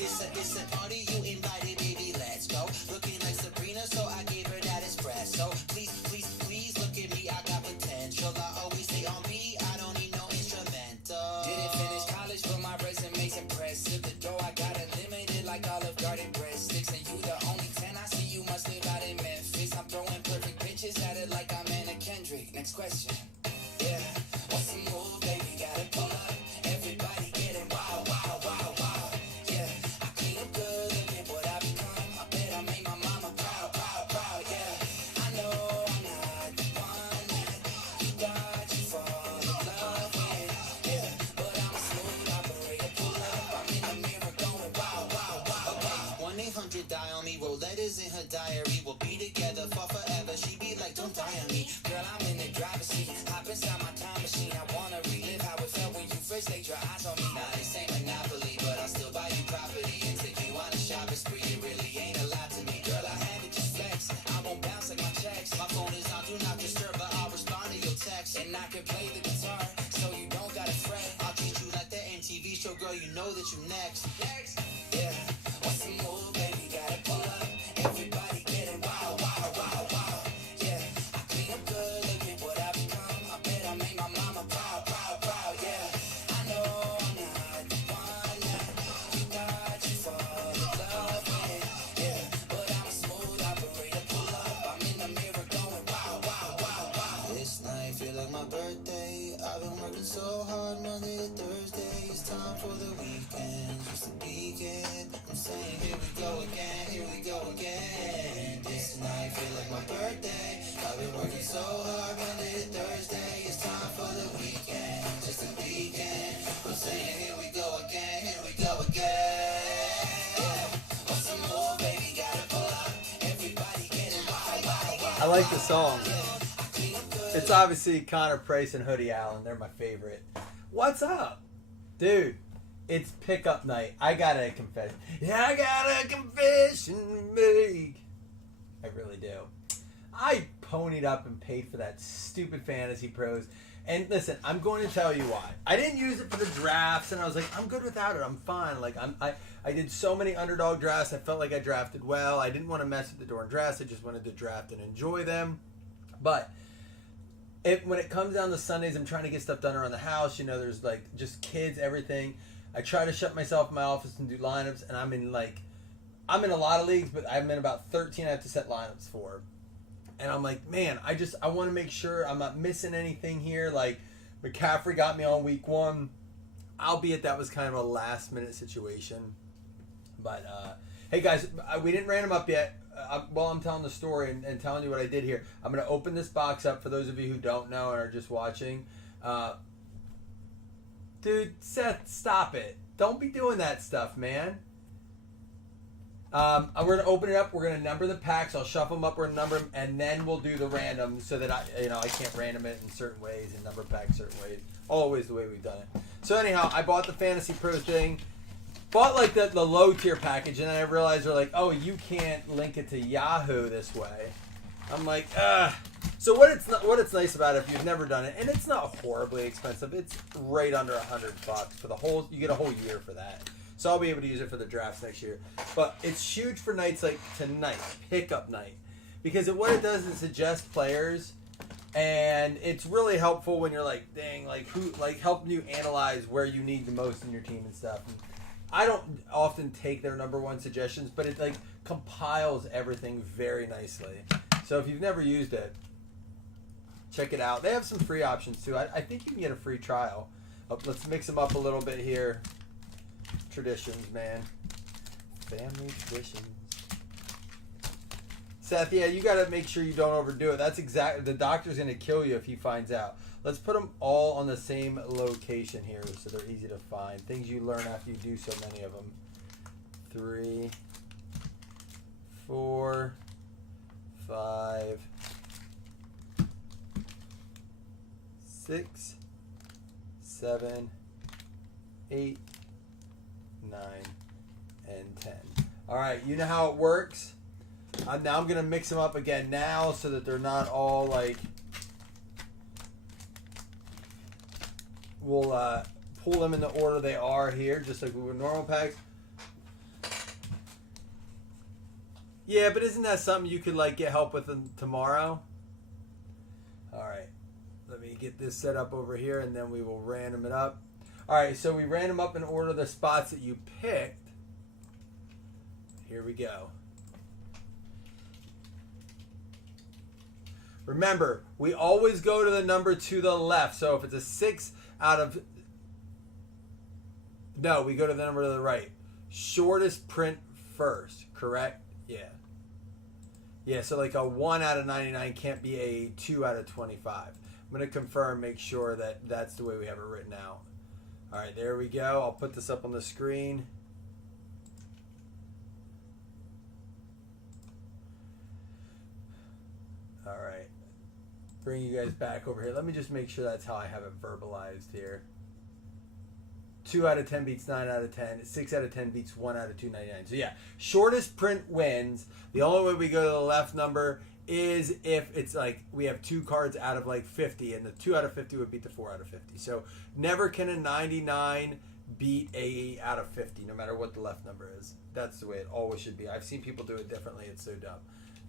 It's a party you invited, baby, let's go. Looking like Sabrina, so I gave her that espresso. Please, please, please look at me, I got potential. I always stay on beat, I don't need no instrumental. Didn't finish college, but my resume's impressive. The door I got unlimited like Olive Garden breadsticks. And you the only 10 I see, you must live out in Memphis. I'm throwing perfect pitches at it like I'm Anna Kendrick. Next question. Yeah, what's the move, baby? Gotta pull up. Everybody getting wild, wild, wild, wild. Yeah, I clean up good, look at what I become. I bet I made my mama proud, proud, proud. Yeah, I know I'm not the one that you thought you fall in love with. Yeah, but I'm a smooth operator. Pull up, I'm in the mirror going wild, wild, wild, wild. 1-800 dial me, wrote letters in her diary. We'll be together for forever. She be like, don't die on me. Girl, I'm in the driver's seat. Hop inside my time machine. I wanna relive how it felt when you first laid your eyes on me. Now this ain't Monopoly, but I'll still buy you property and take you on a shopping spree. It really ain't a lot to me. Girl, I had to just flex. I won't bounce like my checks. My phone is on do not disturb, but I'll respond to your text. And I can play the guitar, so you don't gotta fret. I'll treat you like the MTV show, girl. You know that you next. Next, yeah. What's the move, baby? Gotta pull up. Everybody getting wild, wild, wild, wild. Yeah, I clean up good, look at what I become. I bet I made my mama proud, proud, proud. Yeah, I know I'm not the one that you thought you fall in love with. Yeah, but I'm a smooth operator. Pull up, I'm in the mirror going wild, wild, wild, wild. This night feel like my birthday. I've been working so hard Monday to Thursday. It's time for the weekend, just to begin. I'm saying here we go again, here we go again. This night feel like my birthday. I've been working so hard Monday to Thursday. It's time for the weekend, just to begin. I'm saying here we go again, here we go again. Yeah, what's the move, baby? Gotta pull up. Everybody getting wild, wild, wild. I like the song. I clean up good. It's obviously Connor Price and Hoodie Allen. They're my favorite. What's up? Dude, it's pickup night. I got a confession. Yeah, I got a confession to make. I really do. I ponied up and paid for that stupid Fantasy Pros. And listen, I'm going to tell you why. I didn't use it for the drafts, and I was like, I'm good without it. I'm fine. Like I did so many underdog drafts. I felt like I drafted well. I didn't want to mess with the door drafts. I just wanted to draft and enjoy them. But when it comes down to Sundays, I'm trying to get stuff done around the house. You know, there's like just kids, everything. I try to shut myself in my office and do lineups, and I'm in a lot of leagues, but I'm in about 13 I have to set lineups for. And I'm like, man, I want to make sure I'm not missing anything here. Like, McCaffrey got me on week 1, albeit that was kind of a last minute situation. But, hey guys, we didn't random up yet. While I'm telling the story and telling you what I did here, I'm going to open this box up for those of you who don't know and are just watching. Dude, Seth, stop it. Don't be doing that stuff, man. We're going to open it up. We're going to number the packs. I'll shuffle them up. We're going to number them, and then we'll do the random so that I can't random it in certain ways and number packs certain ways. Always the way we've done it. So anyhow, I bought the Fantasy Pro thing. Bought like the low tier package, and then I realized they're like, oh, you can't link it to Yahoo this way. I'm like, ugh. So what it's nice about it, if you've never done it, and it's not horribly expensive. It's right under $100 for the whole. You get a whole year for that. So I'll be able to use it for the drafts next year. But it's huge for nights like tonight, pickup night, because what it does is suggest players, and it's really helpful when you're like, dang, helping you analyze where you need the most in your team and stuff. And I don't often take their number one suggestions, but it compiles everything very nicely. So if you've never used it, check it out. They have some free options too. I think you can get a free trial. Let's mix them up a little bit here. Traditions, man. Family traditions. Seth, yeah, you got to make sure you don't overdo it. That's exactly, the doctor's going to kill you if he finds out. Let's put them all on the same location here so they're easy to find. Things you learn after you do so many of them. 3, 4, 5, 6, 7, 8, 9, and 10. All right, you know how it works. Now I'm going to mix them up again now so that they're not all like... We'll pull them in the order they are here, just like we would normal packs. Yeah, but isn't that something you could like get help with tomorrow? All right. Let me get this set up over here, and then we will random it up. All right, so we random up in order the spots that you picked. Here we go. Remember, we always go to the number to the left. So if it's a 6 out of... No, we go to the number to the right. Shortest print first, correct? Yeah. Yeah, so like a 1 out of 99 can't be a 2 out of 25. I'm going to confirm, make sure that that's the way we have it written out. All right, there we go. I'll put this up on the screen. All right. Bring you guys back over here. Let me just make sure that's how I have it verbalized here. 2 out of 10 beats 9 out of 10. 6 out of 10 beats 1 out of 299. So yeah, shortest print wins. The only way we go to the left number is if it's like we have 2 cards out of like 50, and the 2 out of 50 would beat the 4 out of 50. So never can a 99 beat a out of 50, no matter what the left number is. That's the way it always should be. I've seen people do it differently. It's so dumb.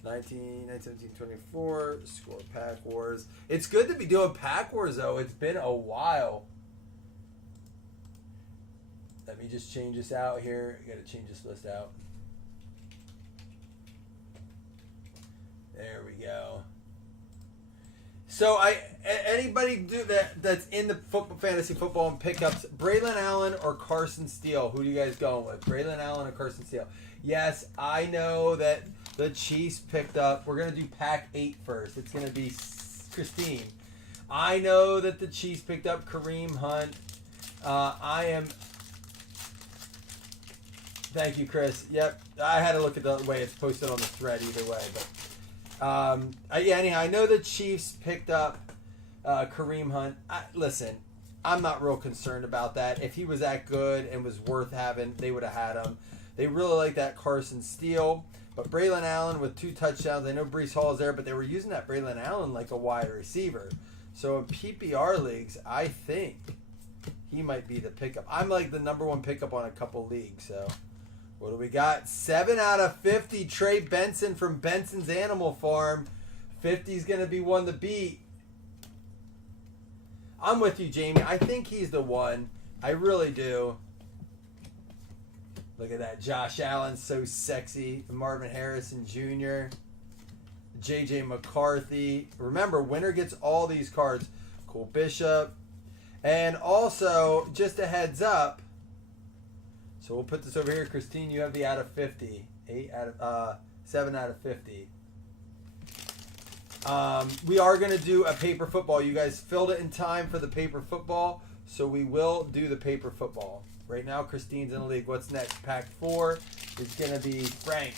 19, 17, 24, score Pack Wars. It's good to be doing Pack Wars, though. It's been a while. Let me just change this out here. I got to change this list out. There we go. So anybody do that's in the football, fantasy football and pickups, Braylon Allen or Carson Steele? Who do you guys going with? Braylon Allen or Carson Steele? Yes, I know that the Chiefs picked up. We're going to do Pack 8 first. It's going to be Christine. I know that the Chiefs picked up Kareem Hunt. Thank you, Chris. Yep, I had to look at the way it's posted on the thread either way. But anyhow, I know the Chiefs picked up Kareem Hunt. Listen, I'm not real concerned about that. If he was that good and was worth having, they would have had him. They really like that Carson Steele. But Braylon Allen with 2 touchdowns. I know Breece Hall is there, but they were using that Braylon Allen like a wide receiver. So in PPR leagues, I think he might be the pickup. I'm like the number 1 pickup on a couple leagues. So what do we got? 7 out of 50. Trey Benson from Benson's Animal Farm. 50's going to be one to beat. I'm with you, Jamie. I think he's the one. I really do. Look at that. Josh Allen, so sexy. Marvin Harrison Jr. J.J. McCarthy. Remember, winner gets all these cards. Cole Bishop. And also, just a heads up. So we'll put this over here. Christine, you have the out of 50. 7 out of 50. We are going to do a paper football. You guys filled it in time for the paper football. So we will do the paper football. Right now, Christine's in the league. What's next? Pack 4 is going to be Frank.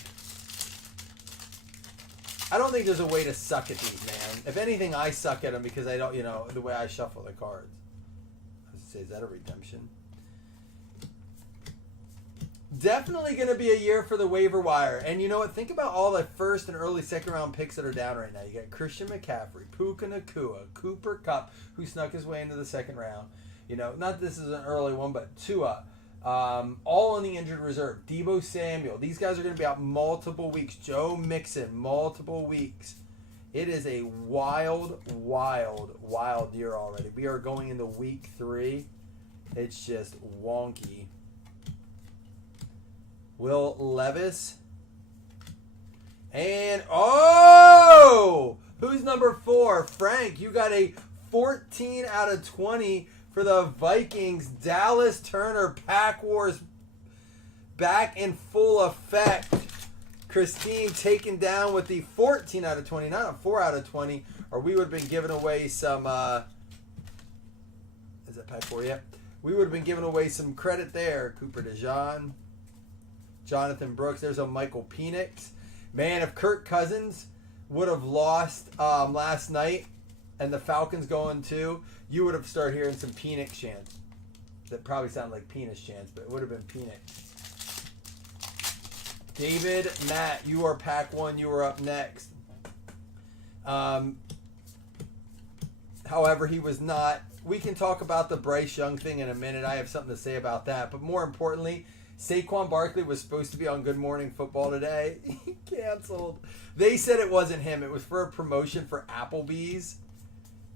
I don't think there's a way to suck at these, man. If anything, I suck at them because I don't, the way I shuffle the cards. I was going to say, is that a redemption? Definitely going to be a year for the waiver wire. And you know what? Think about all the first and early second round picks that are down right now. You got Christian McCaffrey, Puka Nacua, Cooper Kupp, who snuck his way into the second round. Not this is an early one, but Tua. All on the injured reserve. Deebo Samuel. These guys are going to be out multiple weeks. Joe Mixon, multiple weeks. It is a wild, wild, wild year already. We are going into week 3. It's just wonky. Will Levis. And, who's number 4? Frank, you got a 14 out of 20 for the Vikings. Dallas Turner, Pack Wars back in full effect. Christine taken down with the 14 out of 20, not a 4 out of 20, or we would have been giving away some, is that Pack 4 yet? We would have been giving away some credit there. Cooper DeJean, Jonathan Brooks, there's a Michael Penix. Man, if Kirk Cousins would have lost last night and the Falcons going too, you would have started hearing some Penix chants. That probably sound like penis chants, but it would have been Penix. David, Matt, you are Pack 1. You are up next. However, he was not. We can talk about the Bryce Young thing in a minute. I have something to say about that. But more importantly, Saquon Barkley was supposed to be on Good Morning Football today. He canceled. They said it wasn't him. It was for a promotion for Applebee's.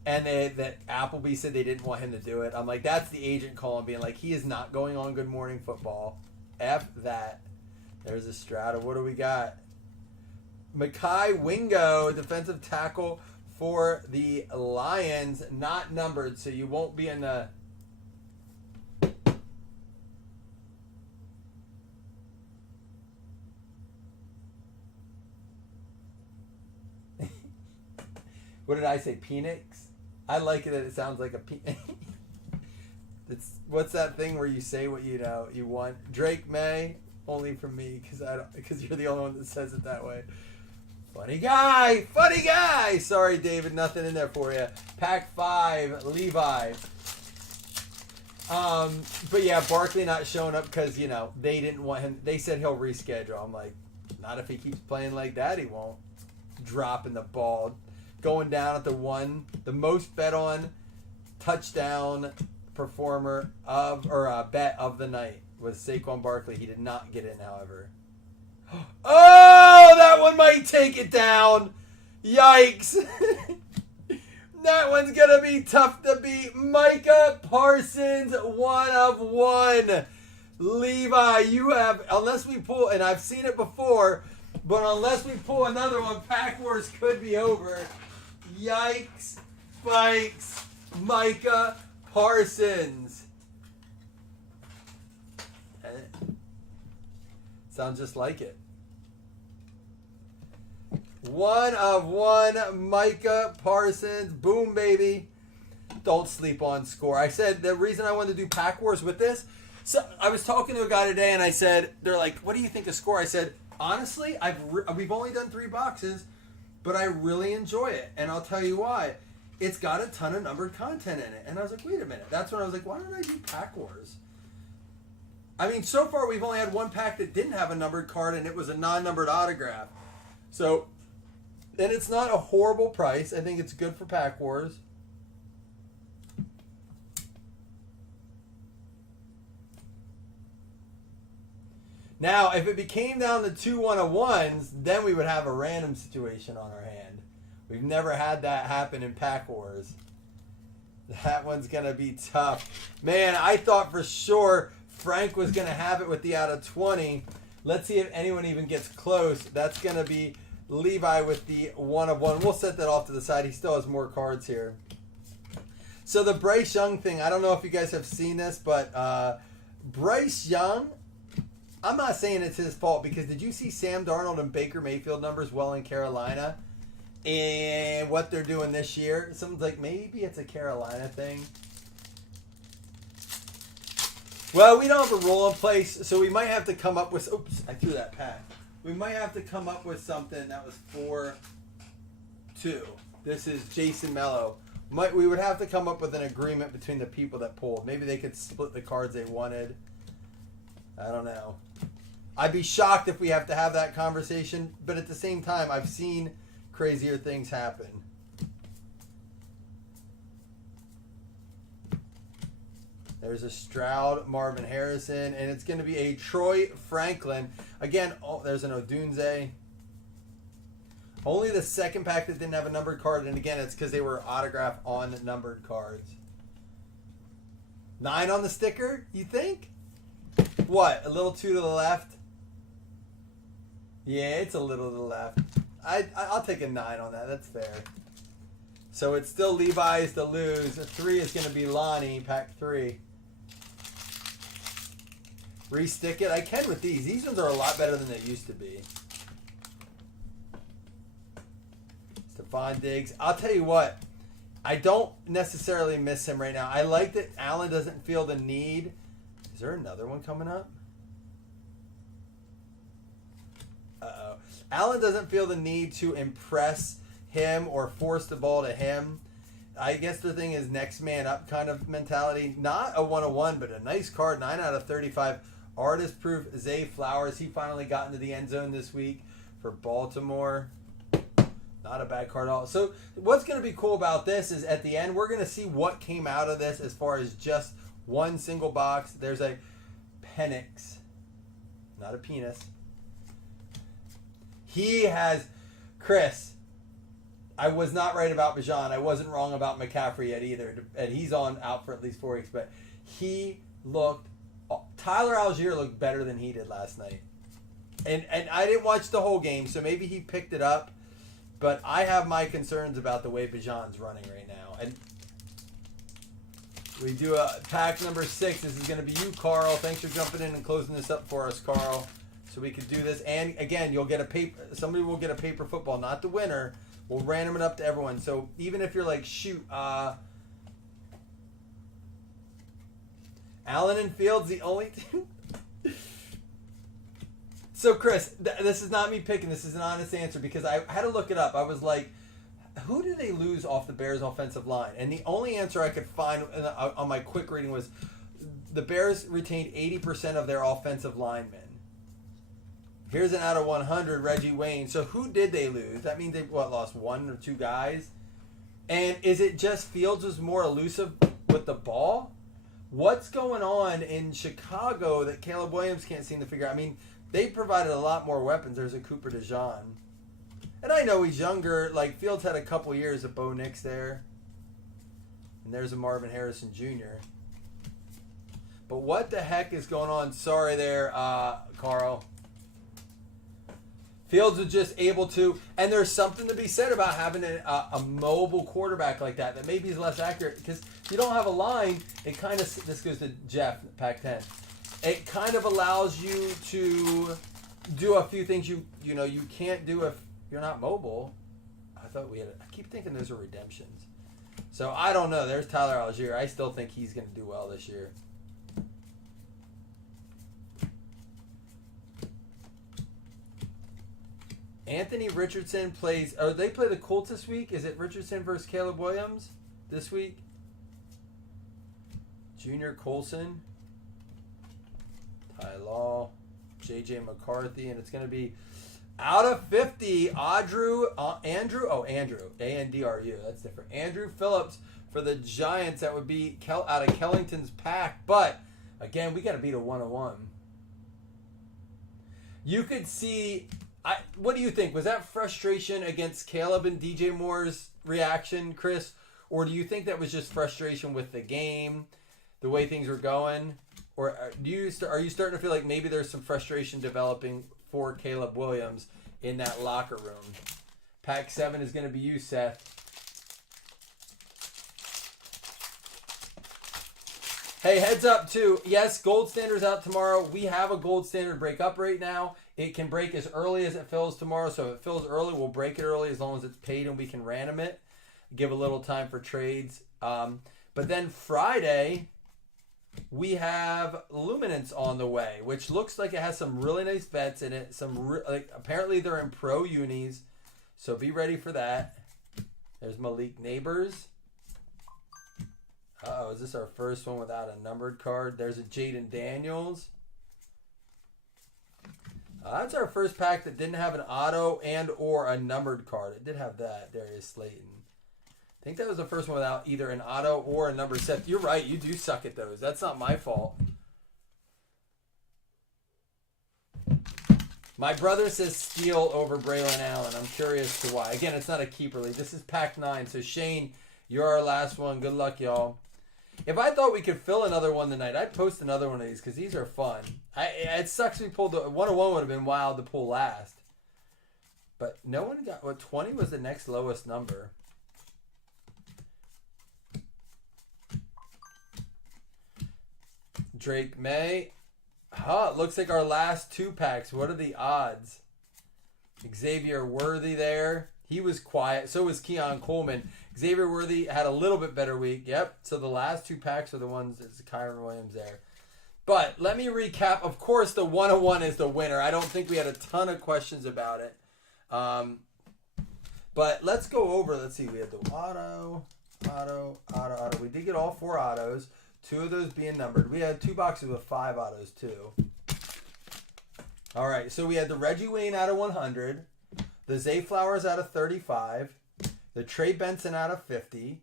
And that Applebee said they didn't want him to do it. I'm like, that's the agent calling, being like, he is not going on Good Morning Football. F that. There's Estrada. What do we got? Mekhi Wingo, defensive tackle for the Lions, not numbered, so you won't be in the... What did I say? Penix? I like it that it sounds like a It's what's that thing where you say what you know you want? Drake May, only from me because you're the only one that says it that way. Funny guy. Sorry, David, nothing in there for you. Pack 5, Levi. But yeah, Barkley not showing up because they didn't want him. They said he'll reschedule. I'm like, not if he keeps playing like that. He won't. Dropping the ball. Going down at the most bet on touchdown performer bet of the night was Saquon Barkley. He did not get in, however. Oh, that one might take it down. Yikes. That one's going to be tough to beat. Micah Parsons, 1 of 1. Levi, you have, unless we pull, and I've seen it before, but unless we pull another one, Pack Wars could be over. Yikes, spikes, Micah Parsons. Sounds just like it. 1 of 1, Micah Parsons. Boom, baby. Don't sleep on score. I said the reason I wanted to do Pack Wars with this, so I was talking to a guy today and I said, they're like, what do you think of score? I said, honestly, we've only done 3 boxes, but I really enjoy it. And I'll tell you why. It's got a ton of numbered content in it. And I was like, wait a minute. That's when I was like, why don't I do Pack Wars? I mean, so far we've only had 1 pack that didn't have a numbered card, and it was a non-numbered autograph. So, and it's not a horrible price. I think it's good for Pack Wars. Now, if it became down to 2 1-of-1s, then we would have a random situation on our hand. We've never had that happen in Pack Wars. That one's going to be tough. Man, I thought for sure Frank was going to have it with the out of 20. Let's see if anyone even gets close. That's going to be Levi with the 1 of 1. We'll set that off to the side. He still has more cards here. So the Bryce Young thing, I don't know if you guys have seen this, but Bryce Young, I'm not saying it's his fault, because did you see Sam Darnold and Baker Mayfield numbers well in Carolina? And what they're doing this year? Someone's like, maybe it's a Carolina thing. Well, we don't have a rule in place, so we might have to come up with... Oops, I threw that pack. We might have to come up with something that was 4-2. This is Jason Mello. We would have to come up with an agreement between the people that pulled. Maybe they could split the cards they wanted. I don't know. I'd be shocked if we have to have that conversation, but at the same time, I've seen crazier things happen. There's a Stroud, Marvin Harrison, and it's going to be a Troy Franklin. Again, there's an Odunze. Only the second pack that didn't have a numbered card, and again, it's because they were autographed on numbered cards. 9 on the sticker, you think? What, a little 2 to the left? Yeah, it's a little to the left. I'll take a 9 on that. That's fair. So it's still Levi's to lose. A 3 is going to be Lonnie, pack 3. Restick it. I can with these. These ones are a lot better than they used to be. Stephon Diggs. I'll tell you what. I don't necessarily miss him right now. I like that Allen doesn't feel the need. Is there another one coming up? Uh-oh. Allen doesn't feel the need to impress him or force the ball to him. I guess the thing is next man up kind of mentality. Not a 101, but a nice card. 9 out of 35. Artist proof Zay Flowers. He finally got into the end zone this week for Baltimore. Not a bad card at all. So what's going to be cool about this is at the end, we're going to see what came out of this as far as just one single box. There's a Penix. not a penis. He has, Chris, I was not right about Bijan. I wasn't wrong about McCaffrey yet either. And he's out for at least 4 weeks. But he looked, Tyler Algier looked better than he did last night. And I didn't watch the whole game, so maybe he picked it up. But I have my concerns about the way Bijan's running right now. And we do a pack number 6. This is going to be you, Carl. Thanks for jumping in and closing this up for us, Carl. So we could do this. And again, you'll get a paper. Somebody will get a paper football, not the winner. We'll random it up to everyone. So even if you're like, shoot, Allen and Fields, the only two. So Chris, this is not me picking. This is an honest answer because I had to look it up. I was like, who do they lose off the Bears' offensive line? And the only answer I could find on my quick reading was the Bears retained 80% of their offensive linemen. Here's an out of 100, Reggie Wayne. So who did they lose? That means they lost 1 or 2 guys? And is it just Fields was more elusive with the ball? What's going on in Chicago that Caleb Williams can't seem to figure out? I mean, they provided a lot more weapons. There's a Cooper DeJean. And I know he's younger. Like, Fields had a couple years of Bo Nix there. And there's a Marvin Harrison Jr. But what the heck is going on? Sorry there, Carl. Fields was just able to, and there's something to be said about having a mobile quarterback like that maybe is less accurate because if you don't have a line, it kind of, this goes to Jeff, Pac-10, it kind of allows you to do a few things you can't do if you're not mobile. I keep thinking those are redemptions. So I don't know. There's Tyler Algier. I still think he's going to do well this year. Anthony Richardson plays. Oh, they play the Colts this week. Is it Richardson versus Caleb Williams this week? Junior Colson, Ty Law, J.J. McCarthy, and it's going to be out of 50. Andrew, Andrew, A-N-D-R-U. That's different. Andrew Phillips for the Giants. That would be out of Kellington's pack. But again, we got to beat a 101. You could see. What do you think? Was that frustration against Caleb and DJ Moore's reaction, Chris? Or do you think that was just frustration with the game, the way things were going? Or are you starting to feel like maybe there's some frustration developing for Caleb Williams in that locker room? Pack 7 is going to be you, Seth. Hey, heads up too. Yes, Gold Standard's out tomorrow. We have a Gold Standard break up right now. It can break as early as it fills tomorrow. So if it fills early, we'll break it early as long as it's paid and we can random it. Give a little time for trades. But then Friday, we have Luminance on the way, which looks like it has some really nice bets in it. Apparently they're in pro unis. So be ready for that. There's Malik Neighbors. Uh-oh, is this our first one without a numbered card? There's a Jaden Daniels. That's our first pack that didn't have an auto and or a numbered card. It did have that. Darius Slayton. I think that was the first one without either an auto or a number set. You're right. You do suck at those. That's not my fault. My brother says Steele over Braylon Allen. I'm curious to why. Again, it's not a keeper league. This is pack 9. So Shane, you're our last one. Good luck, y'all. If I thought we could fill another one tonight, I'd post another one of these because these are fun. It sucks we pulled the 101 would have been wild to pull last. But no one got, 20 was the next lowest number. Drake May. It looks like our last 2 packs. What are the odds? Xavier Worthy there. He was quiet. So was Keon Coleman. Xavier Worthy had a little bit better week. Yep. So the last 2 packs are the ones that's Kyron Williams there. But let me recap. Of course, the 101 is the winner. I don't think we had a ton of questions about it. But let's go over. Let's see. We had the auto. We did get all 4 autos. 2 of those being numbered. We had 2 boxes with 5 autos too. All right. So we had the Reggie Wayne out of 100. The Zay Flowers out of 35. The Trey Benson out of 50.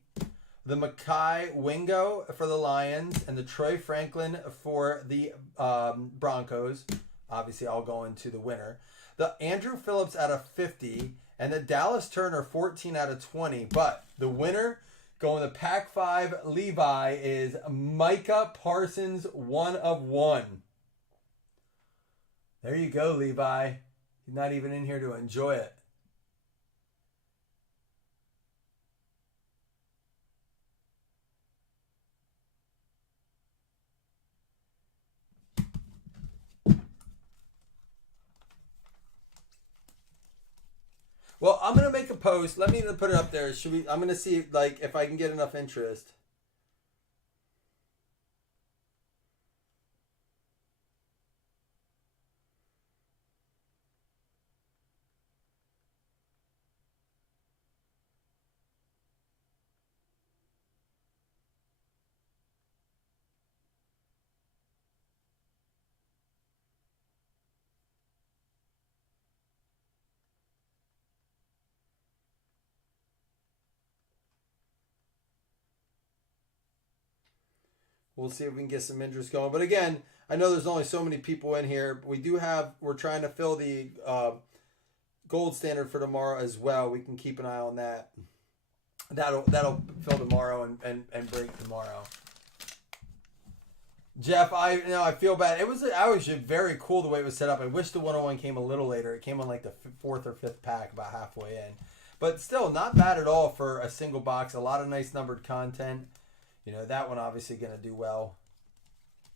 The Mekhi Wingo for the Lions. And the Troy Franklin for the Broncos. obviously all going to the winner. The Andrew Phillips out of 50 and the Dallas Turner 14 out of 20. But the winner going to Pack 5 Levi is Micah Parsons 1 of 1. There you go, Levi. He's not even in here to enjoy it. Well, I'm gonna make a post. Let me put it up there. Should we? I'm gonna see like if I can get enough interest. We'll see if we can get some interest going. But again, I know there's only so many people in here. We're trying to fill the gold standard for tomorrow as well. We can keep an eye on that. That'll fill tomorrow and break tomorrow. Jeff, I feel bad. I was very cool the way it was set up. I wish the 101 came a little later. It came on like the 4th or 5th pack, about halfway in. But still, not bad at all for a single box. A lot of nice numbered content. That one obviously going to do well,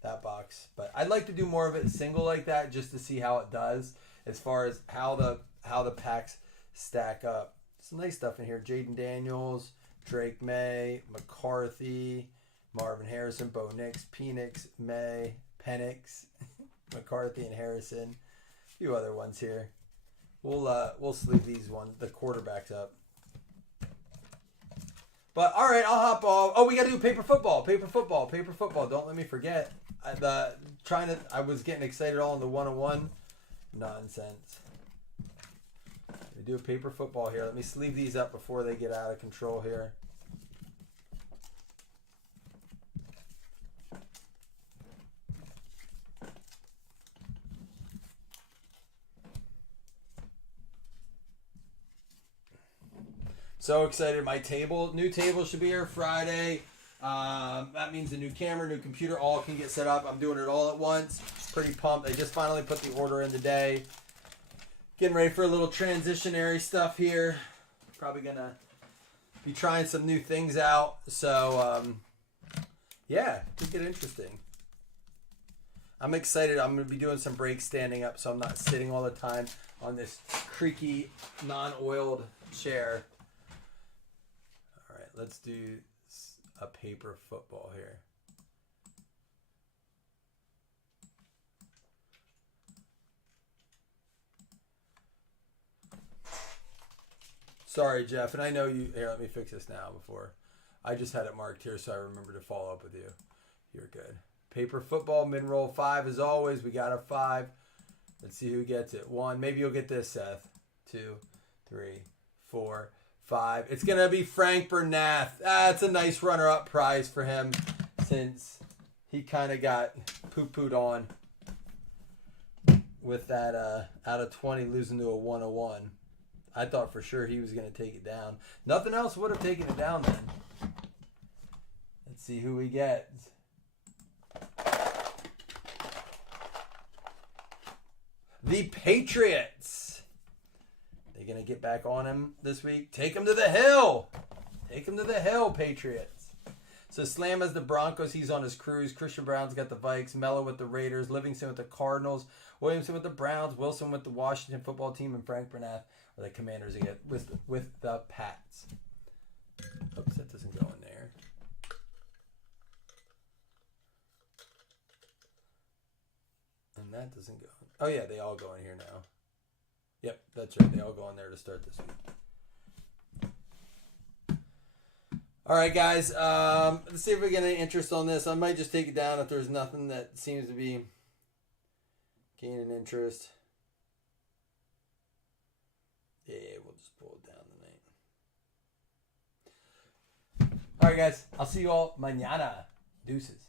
that box. But I'd like to do more of it single like that just to see how it does as far as how the packs stack up. Some nice stuff in here. Jaden Daniels, Drake May, McCarthy, Marvin Harrison, Bo Nix, Penix, May, Penix, McCarthy and Harrison. A few other ones here. We'll sleeve these the quarterbacks up. But all right, I'll hop off. Oh, we got to do paper football. Don't let me forget. I was getting excited all in the 101 nonsense. We do a paper football here. Let me sleeve these up before they get out of control here. So excited. My new table should be here Friday. That means a new camera, new computer, all can get set up. I'm doing it all at once. Pretty pumped. I just finally put the order in today. Getting ready for a little transitionary stuff here. Probably going to be trying some new things out. So, yeah, it could get interesting. I'm excited. I'm going to be doing some breaks standing up so I'm not sitting all the time on this creaky, non-oiled chair. Let's do a paper football here. Sorry, Jeff, and I know you. Here, let me fix this now before. I just had it marked here, so I remember to follow up with you. You're good. Paper football, mid-roll 5 as always. We got a 5. Let's see who gets it. 1. Maybe you'll get this, Seth. 2, 3, 4, 5. It's going to be Frank Bernath. That's a nice runner-up prize for him since he kind of got poo-pooed on with that out of 20 losing to a 101. I thought for sure he was going to take it down. Nothing else would have taken it down then. Let's see who we get. The Patriots. Going to get back on him this week. Take him to the hill. Take him to the hill, Patriots. So Slam has the Broncos. He's on his cruise. Christian Brown's got the Vikes. Mello with the Raiders. Livingston with the Cardinals. Williamson with the Browns. Wilson with the Washington football team. And Frank Bernath are the Commanders again with the Pats. Oops, that doesn't go in there. And that doesn't go. Oh, yeah, they all go in here now. Yep, that's right. They all go in there to start this week. All right, guys. Let's see if we get any interest on this. I might just take it down if there's nothing that seems to be gaining interest. Yeah, we'll just pull it down tonight. All right, guys. I'll see you all mañana. Deuces.